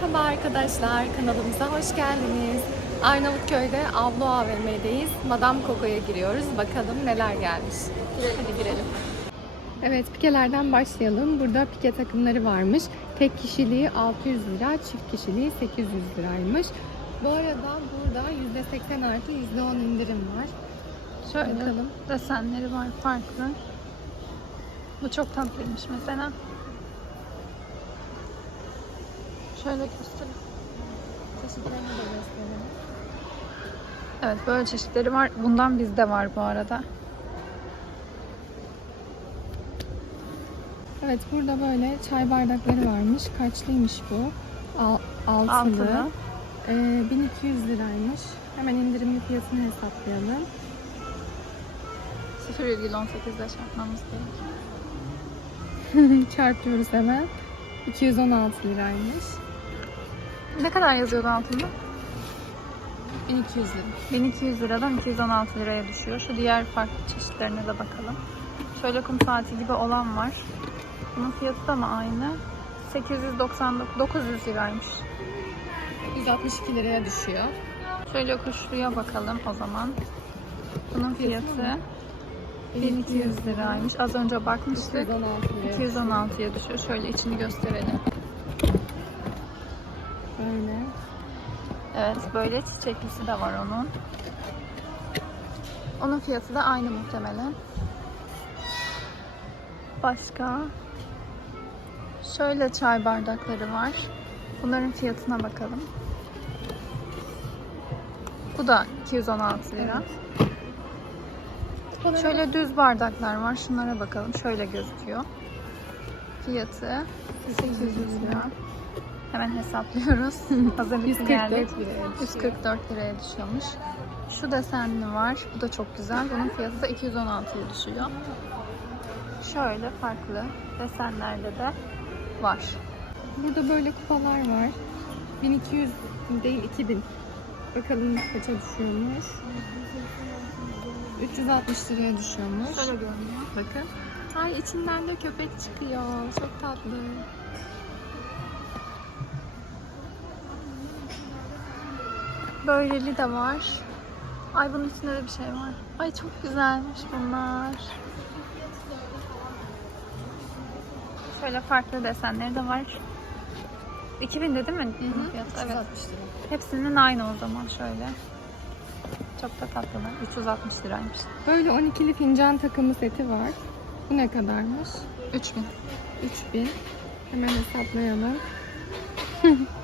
Merhaba arkadaşlar, kanalımıza hoş geldiniz. Arnavutköy'de Avlu AVM'deyiz. Madame Coco'ya giriyoruz. Bakalım neler gelmiş. Hadi girelim. Evet, pikelerden başlayalım. Burada pike takımları varmış. Tek kişiliği 600 lira, çift kişiliği 800 liraymış. Bu arada burada %80 artı %10 indirim var. Şöyle Bakalım. desenleri var farklı. Bu çok tatlıymış mesela. Şöyle göstereyim. Çeşitlerini de gösterelim. Evet böyle çeşitleri var. Bundan bizde var bu arada. Evet, burada böyle çay bardakları varmış. Kaçlıymış bu? Al, altılı. Altılı. Ee, 1200 liraymış. Hemen indirimli fiyatını hesaplayalım. 0,18'de çarpmamız gerekiyor. Çarpıyoruz hemen. 216 liraymış. Ne kadar yazıyordu altında? 1200 lira. 1200 liradan 216 liraya düşüyor. Şu diğer farklı çeşitlerine de bakalım. Şöyle kum saati gibi olan var. Bunun fiyatı da mı aynı? 899 900 liraymış. 162 liraya düşüyor. Şöyle kuşluya bakalım o zaman. Bunun fiyatı 1200 liraymış. Az önce bakmıştık. 216 liraya. 216'ya düşüyor. Şöyle içini gösterelim. Böyle. Evet böyle çiçeklisi de var onun. Onun fiyatı da aynı muhtemelen. Başka? Şöyle çay bardakları var. Bunların fiyatına bakalım. Bu da 216 lira. Şöyle düz bardaklar var. Şunlara bakalım. Şöyle gözüküyor. Fiyatı 800 lira. Hemen hesaplıyoruz. Hazırlıklı geldik. 144 liraya düşüyor. 144 liraya düşüyormuş. Şu desenli var. Bu da çok güzel. Bunun fiyatı da 216'ya düşüyor. Şöyle farklı desenlerde de var. Burada böyle kupalar var. 1200 değil 2000. Bakalım kaça düşüyormuş. 360 liraya düşüyormuş. Şöyle görünüyor. Bakın. Ay içinden de köpek çıkıyor. Çok tatlı. Böyleli de var. Ay bunun içinde de bir şey var. Ay çok güzelmiş bunlar. Şöyle farklı desenleri de var. 2000 de değil mi? bunun fiyatı? Evet. 360 lira. Hepsinin aynı o zaman şöyle. Çok da tatlılar. 360 liraymış. Böyle 12'li fincan takımı seti var. Bu ne kadarmış? 3000. 3000. Hemen hesaplayalım.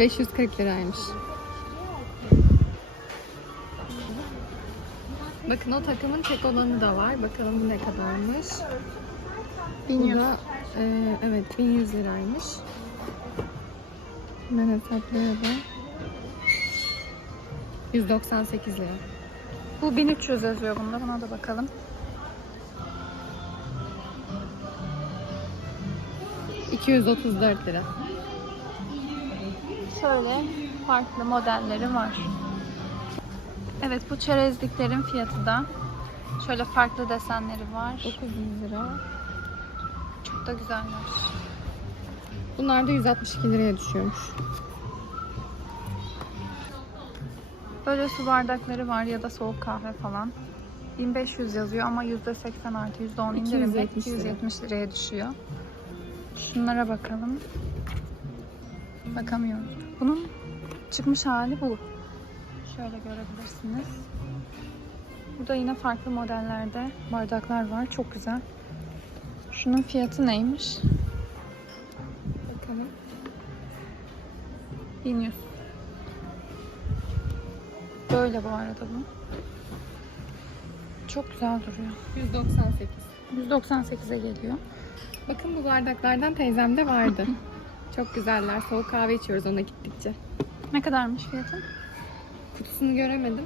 ...540 liraymış. Bakın o takımın tek olanı da var. Bakalım bu ne kadarmış. Bu 1100. da e, evet 1100 liraymış. Hemen hesaplayalım. 198 lira. Bu 1300 yazıyor bunda. Buna da bakalım. ...234 lira. Şöyle farklı modelleri var. Evet bu çerezliklerin fiyatı da şöyle farklı desenleri var. 900 lira. Çok da güzeller. Bunlar da 162 liraya düşüyormuş. Böyle su bardakları var ya da soğuk kahve falan. 1500 yazıyor ama %80 artı %10 indirimle 270 lira. 270 liraya düşüyor. Şunlara bakalım. Bakamıyorum. Bunun çıkmış hali bu. Şöyle görebilirsiniz. Burada yine farklı modellerde bardaklar var. Çok güzel. Şunun fiyatı neymiş? Bakalım. 1100. Böyle bu arada bu. Çok güzel duruyor. 198. 198'e geliyor. Bakın bu bardaklardan teyzemde vardı. Çok güzeller. Soğuk kahve içiyoruz ona gittikçe. Ne kadarmış fiyatı? Kutusunu göremedim.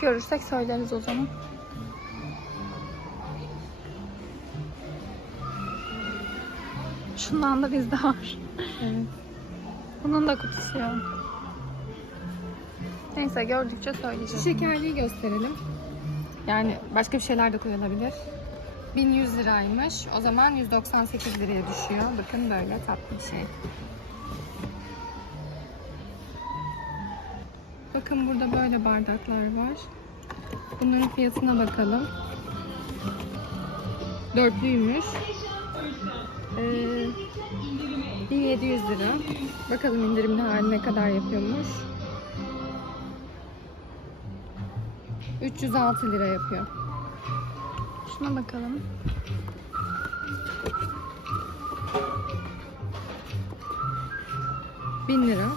Görürsek söyleriz o zaman. Şundan da bizde var. Evet. Bunun da kutusu yok. Neyse gördükçe söyleyeceğiz. şekerliği gösterelim. Yani başka bir şeyler de koyulabilir. 1100 liraymış. O zaman 198 liraya düşüyor. Bakın böyle tatlı bir şey. Bakın burada böyle bardaklar var. Bunların fiyatına bakalım. Dörtlüymüş. Ee, 1700 lira. Bakalım indirimli hali ne kadar yapıyormuş. 306 lira yapıyor. Şuna bakalım. Bin lira.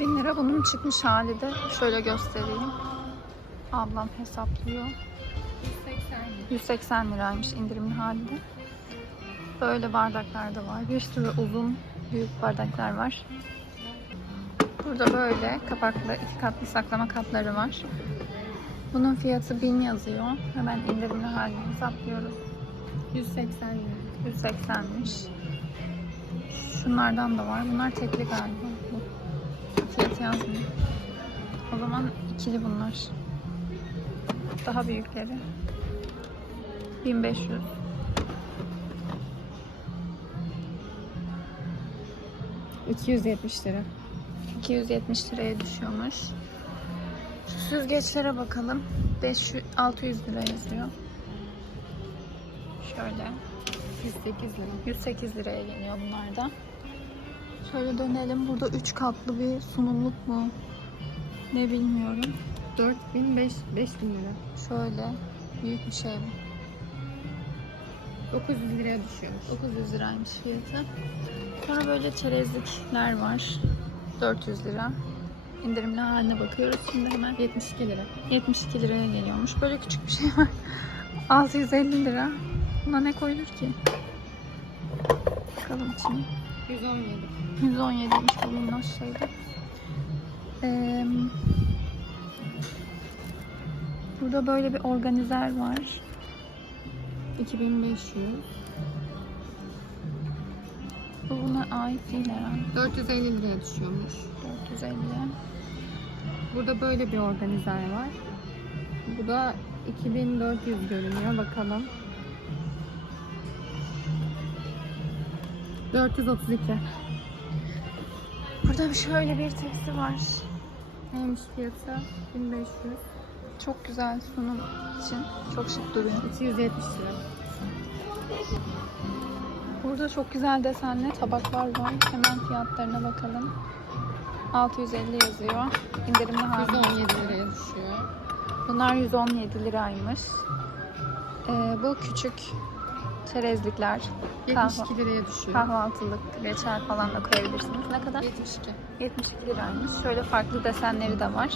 1000 lira bunun çıkmış hali de şöyle göstereyim. Ablam hesaplıyor. 180 liraymış indirimli halde. Böyle bardaklar da var. Bir sürü uzun büyük bardaklar var. Burada böyle kapaklı iki katlı saklama kapları var. Bunun fiyatı 1000 yazıyor. Hemen indirimli halini hesaplıyoruz. 180 lira. 180'miş. Şunlardan da var. Bunlar tekli galiba. Bu. Fiyatı yazmıyor. O zaman ikili bunlar. Daha büyükleri. 1500. Hı. 270 lira. 270 liraya düşüyormuş. Şu süzgeçlere bakalım. 500 600 lira yazıyor. Şöyle. 108 lira. 108 liraya geliyor bunlar da. Şöyle dönelim. Burada 3 katlı bir sunumluk mu? Ne bilmiyorum. 4000 5 5000 lira. Şöyle büyük bir şey bu. 900 liraya düşüyormuş. 900 liraymış fiyatı. Sonra böyle çerezlikler var. 400 lira. İndirimli haline bakıyoruz şimdi hemen. 72 lira. 72 liraya geliyormuş. Böyle küçük bir şey var. 650 lira. Buna ne koyulur ki? Bakalım içine. 117. 117'ymiş bu minnoş şeyde. Ee, burada böyle bir organizer var. 2500. Bu buna ait değil herhalde. 450 liraya düşüyormuş. 450. Burada böyle bir organizer var. Bu da 2400 görünüyor. Bakalım. 432. Burada bir şöyle bir tepsi var. Neymiş fiyatı? 1500. Çok güzel sunum için. Çok şık duruyor. 270 lira. Burada çok güzel desenli tabaklar var. Hemen fiyatlarına bakalım. 650 yazıyor. İndirimli hali. 117 liraya düşüyor. Bunlar 117 liraymış. Ee, bu küçük çerezlikler. 72 liraya düşüyor. Kahvaltılık, reçel falan da koyabilirsiniz. Ne kadar? 72. 72 liraymış. Şöyle farklı desenleri de var.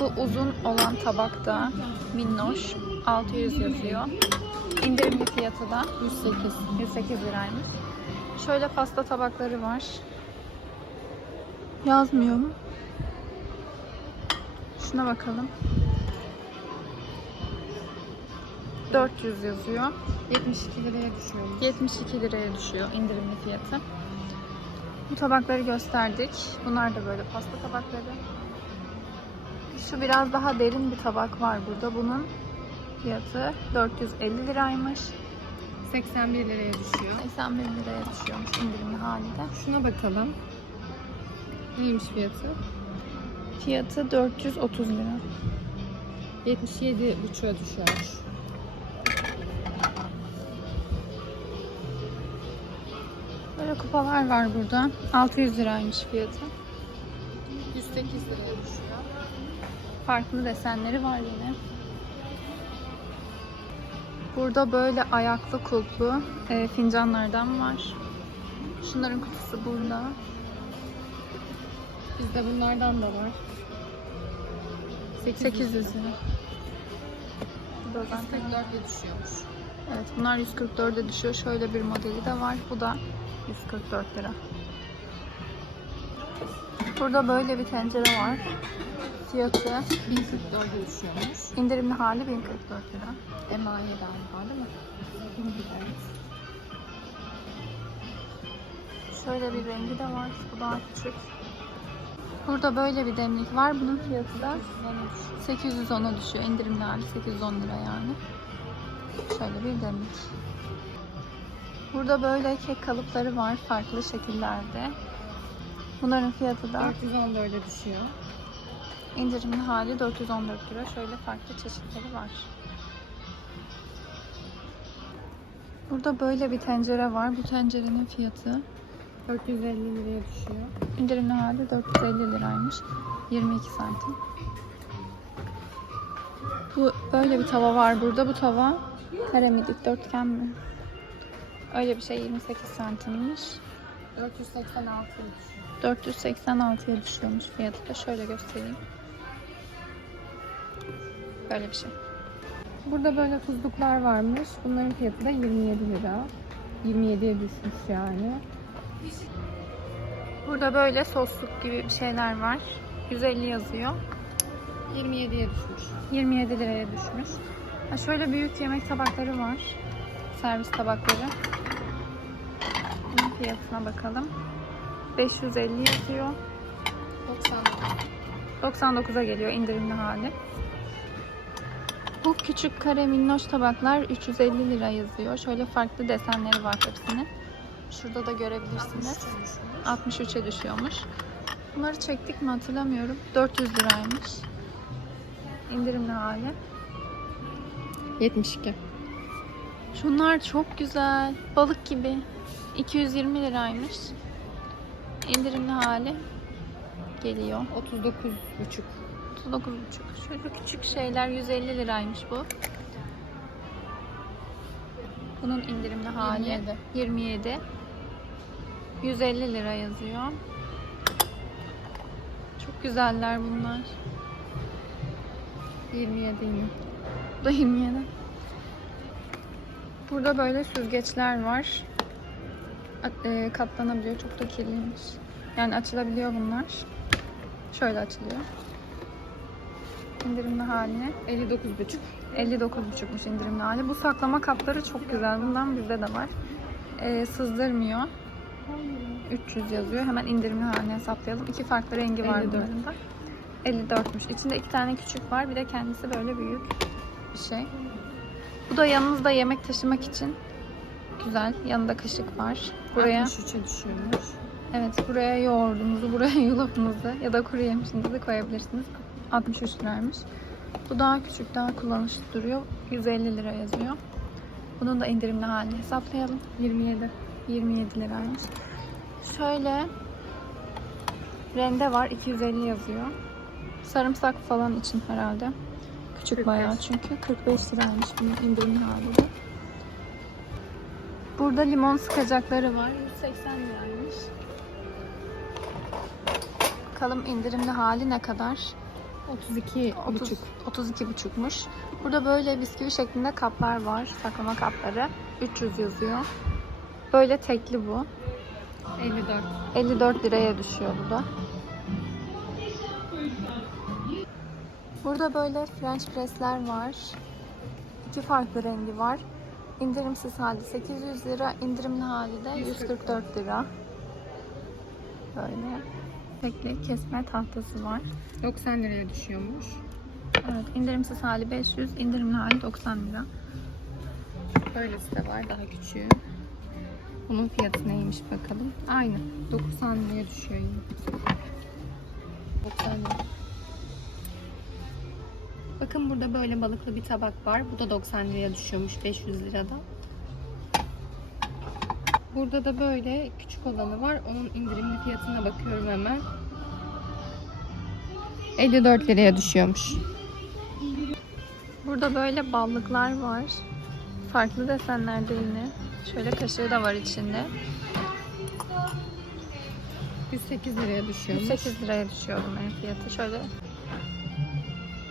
Bu uzun olan tabak da minnoş. 600 yazıyor. İndirimli fiyatı da 108. 108 liraymış. Şöyle pasta tabakları var. Yazmıyor mu? Şuna bakalım. 400 yazıyor. 72 liraya düşüyor. 72 liraya düşüyor indirimli fiyatı. Bu tabakları gösterdik. Bunlar da böyle pasta tabakları. Şu biraz daha derin bir tabak var burada. Bunun fiyatı 450 liraymış. 81 liraya düşüyor. 81 liraya düşüyormuş indirimli halinde. Şuna bakalım. Neymiş fiyatı? Fiyatı 430 lira. 77 buçuğa düşüyormuş. Böyle kupalar var burada. 600 liraymış fiyatı. 108 liraya düşüyor. Farklı desenleri var yine. Burada böyle ayaklı kulplu e, fincanlardan var. Şunların kutusu burada. Bizde bunlardan da var. 800 lira. Bu da zaten- 144'e düşüyormuş. Evet bunlar 144'e düşüyor. Şöyle bir modeli de var. Bu da 144 lira. Burada böyle bir tencere var. Fiyatı 1044'e düşüyormuş. indirimli hali 1044 lira. Emaye galiba değil mi? Evet. Şöyle bir rengi de var. Bu daha küçük. Burada böyle bir demlik var. Bunun fiyatı da 810'a düşüyor. İndirimli hali 810 lira yani. Şöyle bir demlik. Burada böyle kek kalıpları var farklı şekillerde. Bunların fiyatı da 414'e düşüyor. indirimli hali 414 lira. Şöyle farklı çeşitleri var. Burada böyle bir tencere var. Bu tencerenin fiyatı 450 liraya düşüyor. indirimli hali 450 liraymış. 22 santim. Bu böyle bir tava var burada. Bu tava kare mi dikdörtgen mi? Öyle bir şey 28 santimmiş. 486 düşüyor. 486'ya düşüyormuş fiyatı da. Şöyle göstereyim. Böyle bir şey. Burada böyle tuzluklar varmış. Bunların fiyatı da 27 lira. 27'ye düşmüş yani. Burada böyle sosluk gibi bir şeyler var. 150 yazıyor. 27'ye düşmüş. 27 liraya düşmüş. Ha şöyle büyük yemek tabakları var. Servis tabakları. Bunun fiyatına bakalım. 550 yazıyor. 99. 99'a geliyor indirimli hali. Bu küçük kare minnoş tabaklar 350 lira yazıyor. Şöyle farklı desenleri var hepsinin. Şurada da görebilirsiniz. 63'e düşüyormuş. Bunları çektik mi hatırlamıyorum. 400 liraymış. İndirimli hali. 72. Şunlar çok güzel. Balık gibi. 220 liraymış. İndirimli hali geliyor. 39,5. 39,5. Şöyle küçük şeyler 150 liraymış bu. Bunun indirimli hali 27. 27. 150 lira yazıyor. Çok güzeller bunlar. 27 yine. Bu da 27. Burada böyle süzgeçler var. E, Katlanabiliyor. Çok da kirliymiş. Yani açılabiliyor bunlar. Şöyle açılıyor. İndirimli haline. 59,5. 59,5'muş indirimli hali. Bu saklama kapları çok güzel. Bundan bizde de var. Ee, sızdırmıyor. 300 yazıyor. Hemen indirimli haline hesaplayalım. İki farklı rengi var 54. bunların da. 54'müş. İçinde iki tane küçük var. Bir de kendisi böyle büyük bir şey. Bu da yanınızda yemek taşımak için güzel. Yanında kaşık var. Buraya 63'e düşüyormuş. Evet, buraya yoğurdunuzu, buraya yulafınızı ya da kuru yemişinizi koyabilirsiniz. 63 liraymış. Bu daha küçük, daha kullanışlı duruyor. 150 lira yazıyor. Bunun da indirimli halini hesaplayalım. 27. 27 liraymış. Şöyle rende var, 250 yazıyor. Sarımsak falan için herhalde. Küçük 45. bayağı çünkü. 45 liraymış bunun indirimli hali de. Burada limon sıkacakları var. 180 liraymış. Bakalım indirimli hali ne kadar? 32 30, buçuk. 32 buçukmuş. Burada böyle bisküvi şeklinde kaplar var. Saklama kapları. 300 yazıyor. Böyle tekli bu. 54. 54 liraya düşüyor bu da. Burada böyle French press'ler var. İki farklı rengi var. İndirimsiz hali 800 lira, indirimli hali de 144 lira. Böyle tekli kesme tahtası var. 90 liraya düşüyormuş. Evet, indirimsiz hali 500, indirimli hali 90 lira. Böylesi de var daha küçüğü. Bunun fiyatı neymiş bakalım. Aynı. 90 liraya düşüyor yine. 90 lira. Bakın burada böyle balıklı bir tabak var. Bu da 90 liraya düşüyormuş 500 lirada. Burada da böyle küçük olanı var. Onun indirimli fiyatına bakıyorum hemen. 54 liraya düşüyormuş. Burada böyle ballıklar var. Farklı desenlerde yine. Şöyle kaşığı da var içinde. 108 liraya düşüyormuş. 108 liraya düşüyor bunların fiyatı. Şöyle.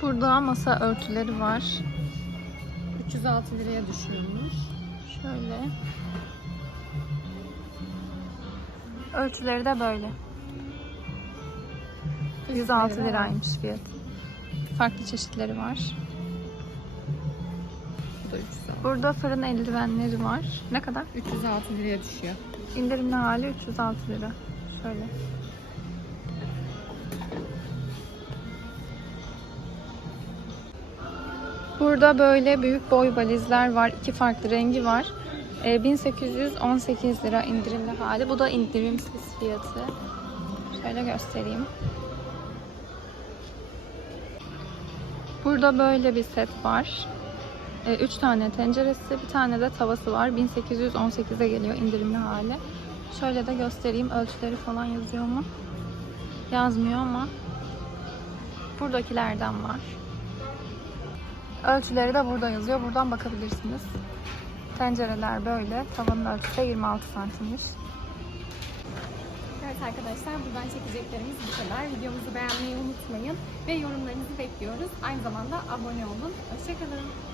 Burada masa örtüleri var. 306 liraya düşüyormuş. Şöyle. Ölçüleri de böyle. 106 liraymış fiyat. Farklı çeşitleri var. Burada fırın eldivenleri var. Ne kadar? 306 liraya düşüyor. İndirimli hali 306 lira. Şöyle. Burada böyle büyük boy valizler var. iki farklı rengi var. Ee, 1818 lira indirimli hali. Bu da indirimsiz fiyatı. Şöyle göstereyim. Burada böyle bir set var. 3 tane tenceresi, bir tane de tavası var. 1818'e geliyor indirimli hali. Şöyle de göstereyim. Ölçüleri falan yazıyor mu? Yazmıyor ama buradakilerden var. Ölçüleri de burada yazıyor. Buradan bakabilirsiniz. Tencereler böyle. Tavanın ölçüsü de 26 santimmiş. Evet arkadaşlar buradan çekeceklerimiz bu kadar. Videomuzu beğenmeyi unutmayın ve yorumlarınızı bekliyoruz. Aynı zamanda abone olun. Hoşçakalın.